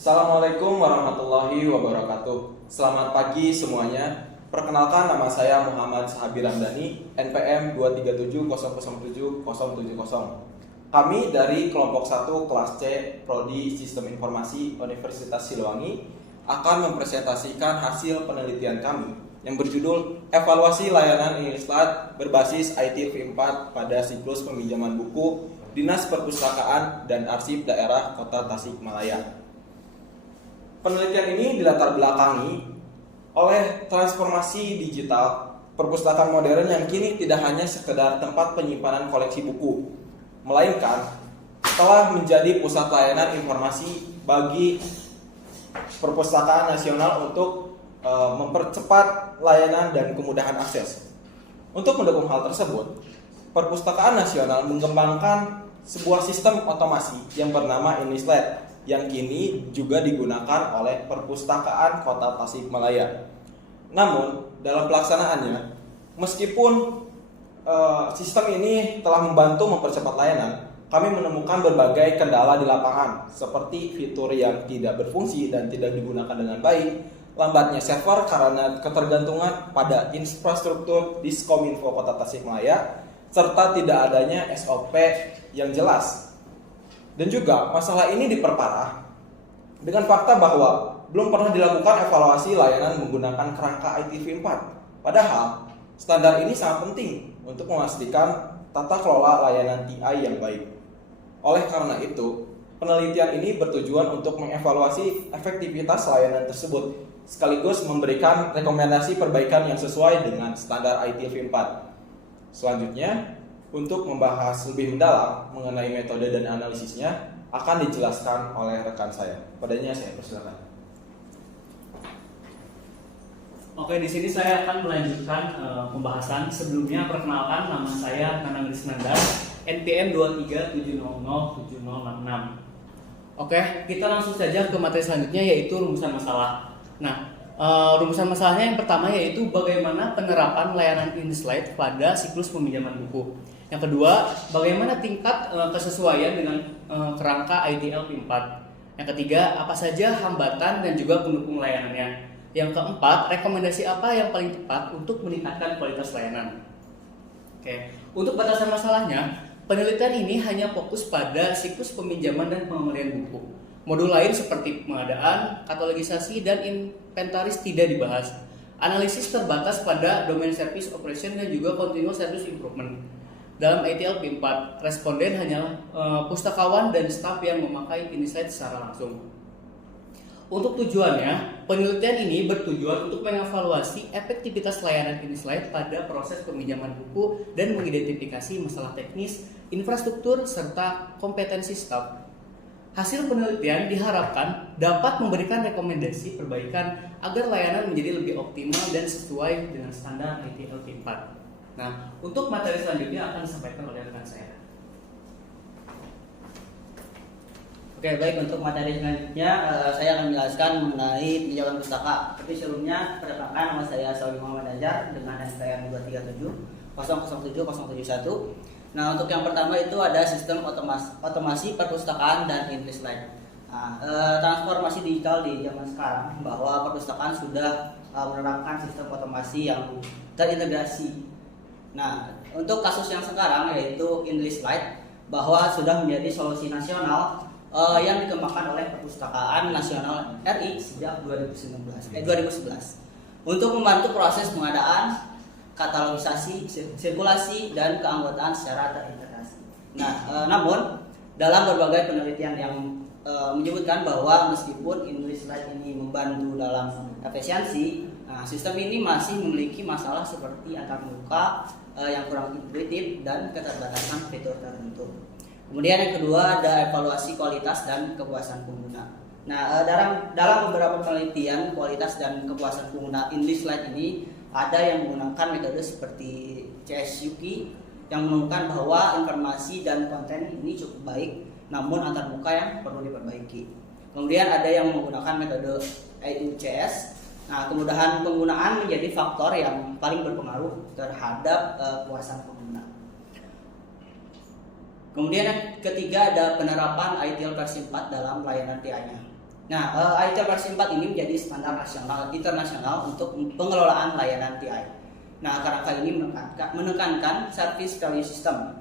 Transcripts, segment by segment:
Assalamualaikum warahmatullahi wabarakatuh. Selamat pagi semuanya. Perkenalkan, nama saya Muhammad Sahabi Ramdhani, NPM 237007070. Kami dari kelompok 1 kelas C Prodi Sistem Informasi Universitas Siliwangi akan mempresentasikan hasil penelitian kami yang berjudul Evaluasi Layanan Inlislat berbasis ITV4 pada siklus peminjaman buku Dinas Perpustakaan dan Arsip Daerah Kota Tasikmalaya. Penelitian ini dilatar belakangi oleh transformasi digital perpustakaan modern yang kini tidak hanya sekedar tempat penyimpanan koleksi buku, melainkan telah menjadi pusat layanan informasi bagi perpustakaan nasional untuk mempercepat layanan dan kemudahan akses. Untuk mendukung hal tersebut, Perpustakaan Nasional mengembangkan sebuah sistem otomasi yang bernama Inlislat yang kini juga digunakan oleh Perpustakaan Kota Tasikmalaya. Namun, dalam pelaksanaannya, meskipun sistem ini telah membantu mempercepat layanan, kami menemukan berbagai kendala di lapangan, seperti fitur yang tidak berfungsi dan tidak digunakan dengan baik, lambatnya server karena ketergantungan pada infrastruktur Diskominfo Kota Tasikmalaya, serta tidak adanya SOP yang jelas. Dan juga masalah ini diperparah dengan fakta bahwa belum pernah dilakukan evaluasi layanan menggunakan kerangka ITV4. Padahal standar ini sangat penting untuk memastikan tata kelola layanan TI yang baik. Oleh karena itu, penelitian ini bertujuan untuk mengevaluasi efektivitas layanan tersebut sekaligus memberikan rekomendasi perbaikan yang sesuai dengan standar ITV4. Selanjutnya, untuk membahas lebih mendalam mengenai metode dan analisisnya akan dijelaskan oleh rekan saya. Padanya saya persilakan. Oke, di sini saya akan melanjutkan pembahasan. Sebelumnya perkenalkan, nama saya Nanang Risnanda, NPM 237007066. Oke, kita langsung saja ke materi selanjutnya, yaitu rumusan masalah. Nah, rumusan masalahnya yang pertama yaitu bagaimana penerapan layanan Inlislat pada siklus peminjaman buku. Yang kedua, bagaimana tingkat kesesuaian dengan kerangka ITLP4. Yang ketiga, apa saja hambatan dan juga pendukung layanannya. Yang keempat, rekomendasi apa yang paling tepat untuk meningkatkan kualitas layanan. Oke, untuk batasan masalahnya, penelitian ini hanya fokus pada siklus peminjaman dan pembelian buku. Modul lain seperti pengadaan, katalogisasi, dan inventaris tidak dibahas. Analisis terbatas pada domain service operation dan juga continuous service improvement. Dalam ITLP4, responden hanyalah pustakawan dan staf yang memakai Inlislat secara langsung. Untuk tujuannya, penelitian ini bertujuan untuk mengevaluasi efektivitas layanan Inlislat pada proses peminjaman buku dan mengidentifikasi masalah teknis, infrastruktur, serta kompetensi staf. Hasil penelitian diharapkan dapat memberikan rekomendasi perbaikan agar layanan menjadi lebih optimal dan sesuai dengan standar ITLP4. Nah, untuk materi selanjutnya akan disampaikan oleh rekan saya. Oke, baik, untuk materi selanjutnya saya akan menjelaskan mengenai pinjaman pustaka. Tapi sebelumnya, perkenalkan, nama saya Sawi Muhammad Ajar dengan NPM 237007071. Nah, untuk yang pertama itu ada sistem otomasi perpustakaan dan Inlislat. Nah, transformasi digital di zaman sekarang bahwa perpustakaan sudah menerapkan sistem otomasi yang terintegrasi. Nah, untuk kasus yang sekarang yaitu Inlislat bahwa sudah menjadi solusi nasional yang dikembangkan oleh Perpustakaan Nasional RI sejak 2011 untuk membantu proses pengadaan, katalogisasi, sirkulasi, dan keanggotaan secara terintegrasi. Nah, namun dalam berbagai penelitian yang menyebutkan bahwa meskipun Inlislat ini membantu dalam efisiensi, sistem ini masih memiliki masalah seperti antarmuka yang kurang intuitif dan keterbatasan fitur tertentu. Kemudian yang kedua ada evaluasi kualitas dan kepuasan pengguna. Nah, dalam beberapa penelitian kualitas dan kepuasan pengguna Inlislat ini ada yang menggunakan metode seperti CSUK yang menemukan bahwa informasi dan konten ini cukup baik, namun antarmuka yang perlu diperbaiki. Kemudian ada yang menggunakan metode EUCS. Nah, kemudahan penggunaan menjadi faktor yang paling berpengaruh terhadap kepuasan pengguna. Kemudian yang ketiga ada penerapan ITL versi 4 dalam layanan TI-nya. Nah, ITIL versi 4 ini menjadi standar nasional internasional untuk pengelolaan layanan TI. Nah, kerangka ini menekankan service value system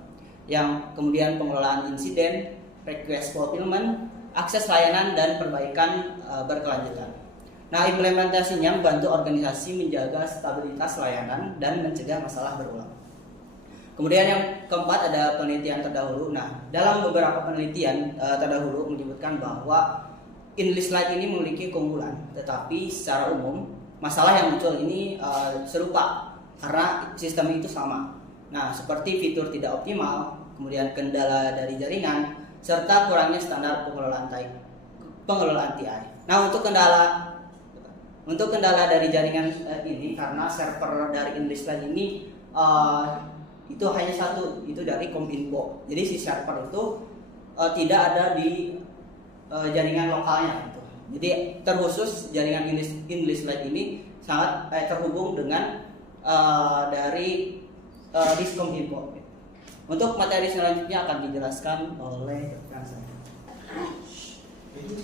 yang kemudian pengelolaan insiden, request fulfillment, akses layanan dan perbaikan berkelanjutan. Nah, implementasinya membantu organisasi menjaga stabilitas layanan dan mencegah masalah berulang. Kemudian yang keempat ada penelitian terdahulu. Nah, dalam beberapa penelitian terdahulu menyebutkan bahwa English Lite ini memiliki keunggulan, tetapi secara umum masalah yang muncul ini serupa karena sistem itu sama. Nah, seperti fitur tidak optimal, kemudian kendala dari jaringan, serta kurangnya standar pengelolaan TI. Nah, untuk kendala dari jaringan ini karena server dari English Lite ini itu hanya satu, itu dari Kominfo. Jadi si server itu tidak ada di jaringan lokalnya gitu. Jadi terkhusus jaringan English Lite ini sangat terhubung dengan dari Diskominfo. Untuk materi selanjutnya akan dijelaskan oleh rekan saya.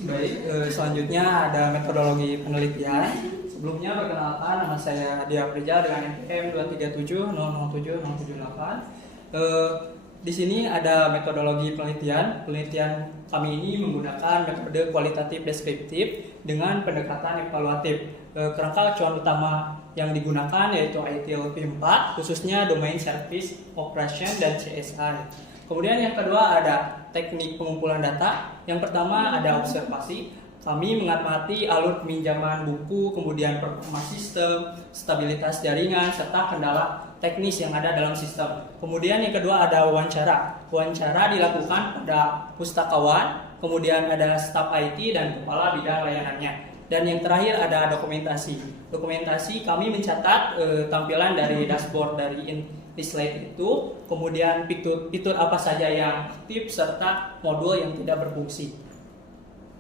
Baik, selanjutnya ada metodologi penelitian. Sebelumnya perkenalkan, nama saya Dia Prijal dengan NPM 237007078. Di sini ada metodologi penelitian. Penelitian kami ini menggunakan metode kualitatif deskriptif dengan pendekatan evaluatif. Kerangka acuan utama yang digunakan yaitu ITIL V4, khususnya domain service operation dan CSI. Kemudian yang kedua ada teknik pengumpulan data. Yang pertama ada observasi. Kami mengamati alur peminjaman buku, kemudian performa sistem, stabilitas jaringan, serta kendala teknis yang ada dalam sistem. Kemudian yang kedua ada wawancara. Wawancara dilakukan pada pustakawan, kemudian ada staf IT dan kepala bidang layanannya. Dan yang terakhir ada dokumentasi. Dokumentasi kami mencatat tampilan dari dashboard dari English Lite itu, kemudian fitur apa saja yang aktif serta modul yang tidak berfungsi.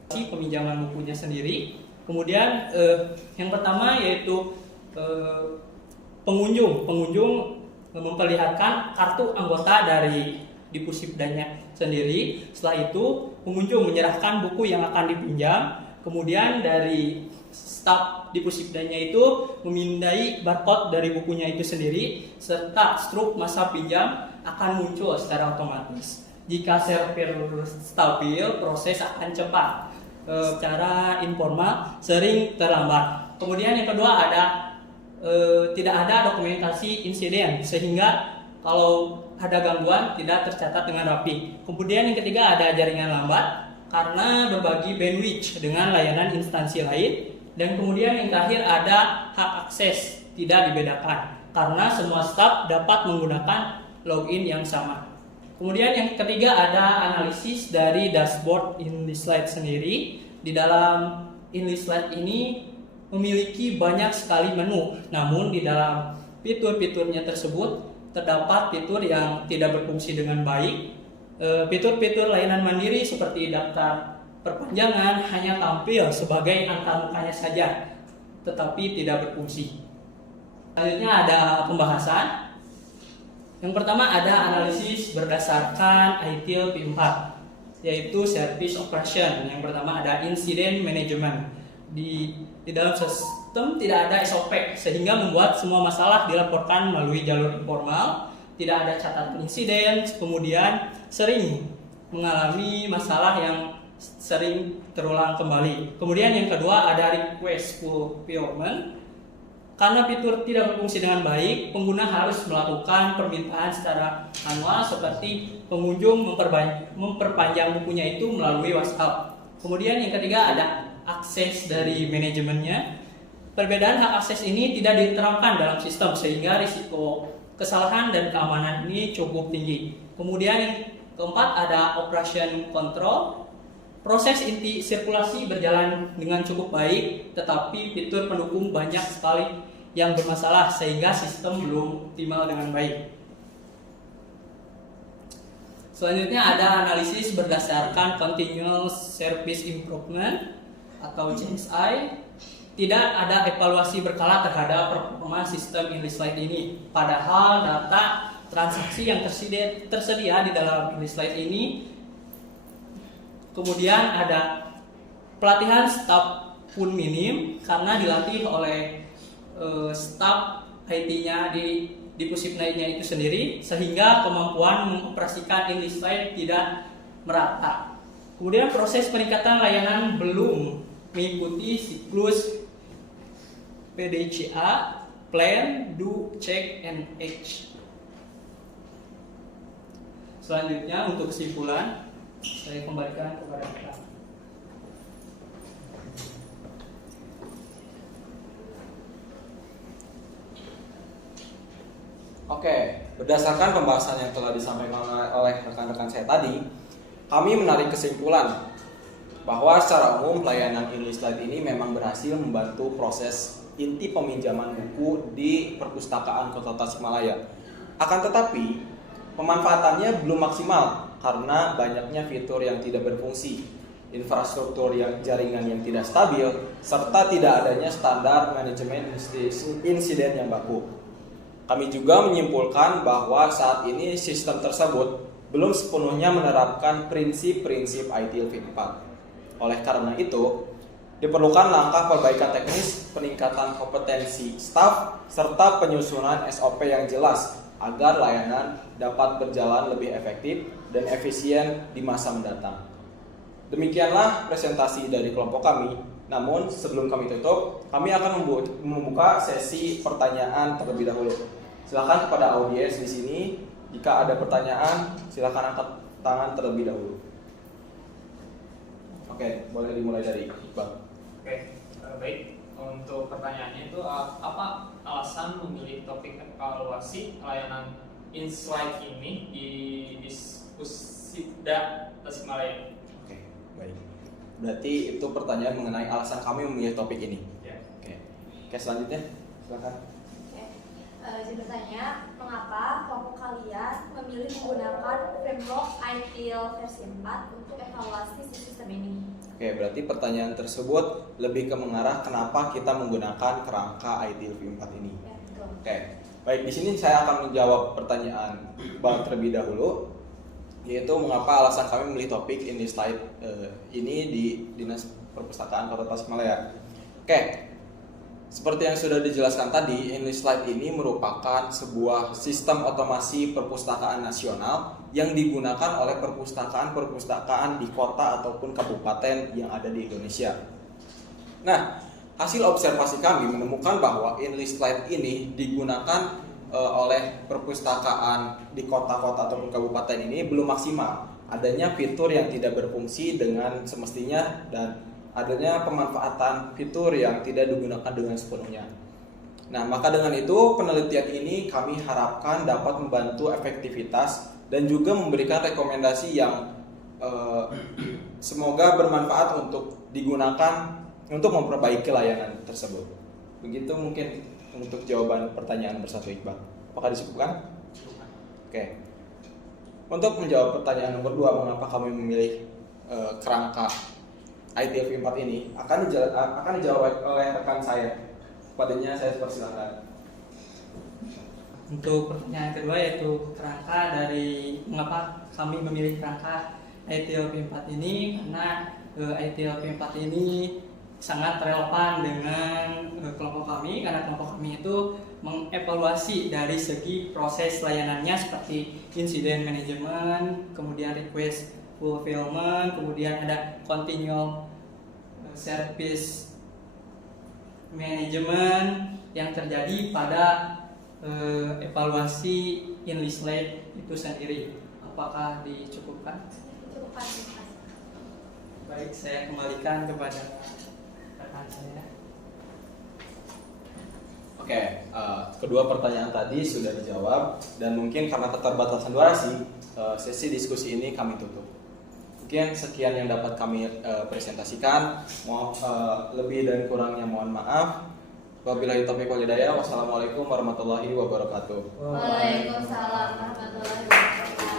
Peminjaman bukunya sendiri. Kemudian yang pertama yaitu pengunjung memperlihatkan kartu anggota dari Dipusibdanya sendiri. Setelah itu pengunjung menyerahkan buku yang akan dipinjam. Kemudian dari staf Dipusibdanya itu memindai barcode dari bukunya itu sendiri, serta struk masa pinjam akan muncul secara otomatis. Jika server stabil, proses akan cepat. Secara informal sering terlambat. Kemudian yang kedua ada tidak ada dokumentasi insiden, sehingga kalau ada gangguan tidak tercatat dengan rapi. Kemudian yang ketiga ada jaringan lambat karena berbagi bandwidth dengan layanan instansi lain. Dan kemudian yang terakhir ada hak akses tidak dibedakan karena semua staf dapat menggunakan login yang sama. Kemudian yang ketiga ada analisis dari dashboard English Lite sendiri. Di dalam English Lite ini memiliki banyak sekali menu, namun di dalam fitur-fiturnya tersebut terdapat fitur yang tidak berfungsi dengan baik. Fitur-fitur layanan mandiri seperti daftar perpanjangan hanya tampil sebagai angka mukanya saja, tetapi tidak berfungsi. Selanjutnya ada pembahasan. Yang pertama ada analisis berdasarkan ITIL V4, yaitu service operation. Yang pertama ada incident management. Di dalam sistem tidak ada SOP, sehingga membuat semua masalah dilaporkan melalui jalur informal. Tidak ada catatan insiden, kemudian sering mengalami masalah yang sering terulang kembali. Kemudian yang kedua ada request fulfillment. Karena fitur tidak berfungsi dengan baik, pengguna harus melakukan permintaan secara manual seperti pengunjung memperpanjang bukunya itu melalui WhatsApp. Kemudian yang ketiga ada akses dari manajemennya. Perbedaan hak akses ini tidak diterapkan dalam sistem sehingga risiko kesalahan dan keamanan ini cukup tinggi. Kemudian yang keempat ada operation control. Proses inti sirkulasi berjalan dengan cukup baik, tetapi fitur pendukung banyak sekali yang bermasalah sehingga sistem belum optimal dengan baik. Selanjutnya ada analisis berdasarkan Continuous Service Improvement atau CSI. Tidak ada evaluasi berkala terhadap performa sistem English Lite ini. Padahal data transaksi yang tersedia di dalam English Lite ini. Kemudian ada pelatihan staf pun minim karena dilatih oleh staf IT-nya di Pusipdanya itu sendiri, sehingga kemampuan mengoperasikan InDesign tidak merata. Kemudian proses peningkatan layanan belum mengikuti siklus PDCA, Plan, Do, Check, and Act. Selanjutnya untuk kesimpulan, saya kembalikan kepada kita. Oke, berdasarkan pembahasan yang telah disampaikan oleh rekan-rekan saya tadi, kami menarik kesimpulan bahwa secara umum pelayanan InDesign ini memang berhasil membantu proses inti peminjaman buku di perpustakaan Kota Tasikmalaya. Akan tetapi, pemanfaatannya belum maksimal karena banyaknya fitur yang tidak berfungsi, infrastruktur yang jaringan yang tidak stabil, serta tidak adanya standar manajemen insiden yang baku. Kami juga menyimpulkan bahwa saat ini sistem tersebut belum sepenuhnya menerapkan prinsip-prinsip ITIL V4. Oleh karena itu, diperlukan langkah perbaikan teknis, peningkatan kompetensi staf, serta penyusunan SOP yang jelas agar layanan dapat berjalan lebih efektif dan efisien di masa mendatang. Demikianlah presentasi dari kelompok kami. Namun sebelum kami tutup, kami akan membuka sesi pertanyaan terlebih dahulu. Silakan kepada audiens di sini, jika ada pertanyaan, silakan angkat tangan terlebih dahulu. Oke, boleh dimulai dari Iqbal. Oke, baik. Untuk pertanyaannya itu apa alasan memilih topik evaluasi layanan InSlide ini di Pusipda Tasikmalaya? Oke, baik. Berarti itu pertanyaan mengenai alasan kami memilih topik ini. Ya. Oke, selanjutnya silakan. Jadi bertanya, mengapa kelompok kalian memilih menggunakan framework ITIL versi 4 untuk evaluasi sistem ini? Oke, berarti pertanyaan tersebut lebih ke mengarah kenapa kita menggunakan kerangka ITIL V4 ini. Ya, betul. Oke, baik, di sini saya akan menjawab pertanyaan Iqbal terlebih dahulu, yaitu mengapa alasan kami memilih topik InDesign ini di Dinas Perpustakaan Kota Tasikmalaya. Oke, seperti yang sudah dijelaskan tadi, InDesign ini merupakan sebuah sistem otomasi perpustakaan nasional yang digunakan oleh perpustakaan-perpustakaan di kota ataupun kabupaten yang ada di Indonesia. Nah, hasil observasi kami menemukan bahwa InDesign ini digunakan oleh perpustakaan di kota-kota ataupun kabupaten ini belum maksimal. Adanya fitur yang tidak berfungsi dengan semestinya dan adanya pemanfaatan fitur yang tidak digunakan dengan sepenuhnya. Nah, maka dengan itu penelitian ini kami harapkan dapat membantu efektivitas dan juga memberikan rekomendasi yang semoga bermanfaat untuk digunakan untuk memperbaiki layanan tersebut. Begitu mungkin untuk jawaban pertanyaan bersatu Iqbal. Apakah disebutkan? Oke. Untuk menjawab pertanyaan nomor 2, mengapa kami memilih kerangka ITIL V4 ini akan dijawab oleh rekan saya. Padanya saya persilahkan. Untuk pertanyaan kedua yaitu kerangka dari mengapa kami memilih kerangka ITIL V4 ini, karena ITIL V4 ini sangat relevan dengan kelompok kami, karena kelompok kami itu mengevaluasi dari segi proses layanannya seperti incident management, kemudian request fulfillment, kemudian ada continual service management yang terjadi pada evaluasi InDesign itu sendiri. Apakah dicukupkan? Cukupkan, terima kasih. Baik, saya kembalikan kepada rekan saya. Oke, kedua pertanyaan tadi sudah dijawab dan mungkin karena keterbatasan durasi, sesi diskusi ini kami tutup. Mungkin sekian yang dapat kami presentasikan. Lebih dan kurangnya mohon maaf. Wabillahi taufiq wal hidayah. Wassalamualaikum warahmatullahi wabarakatuh. Waalaikumsalam warahmatullahi wabarakatuh.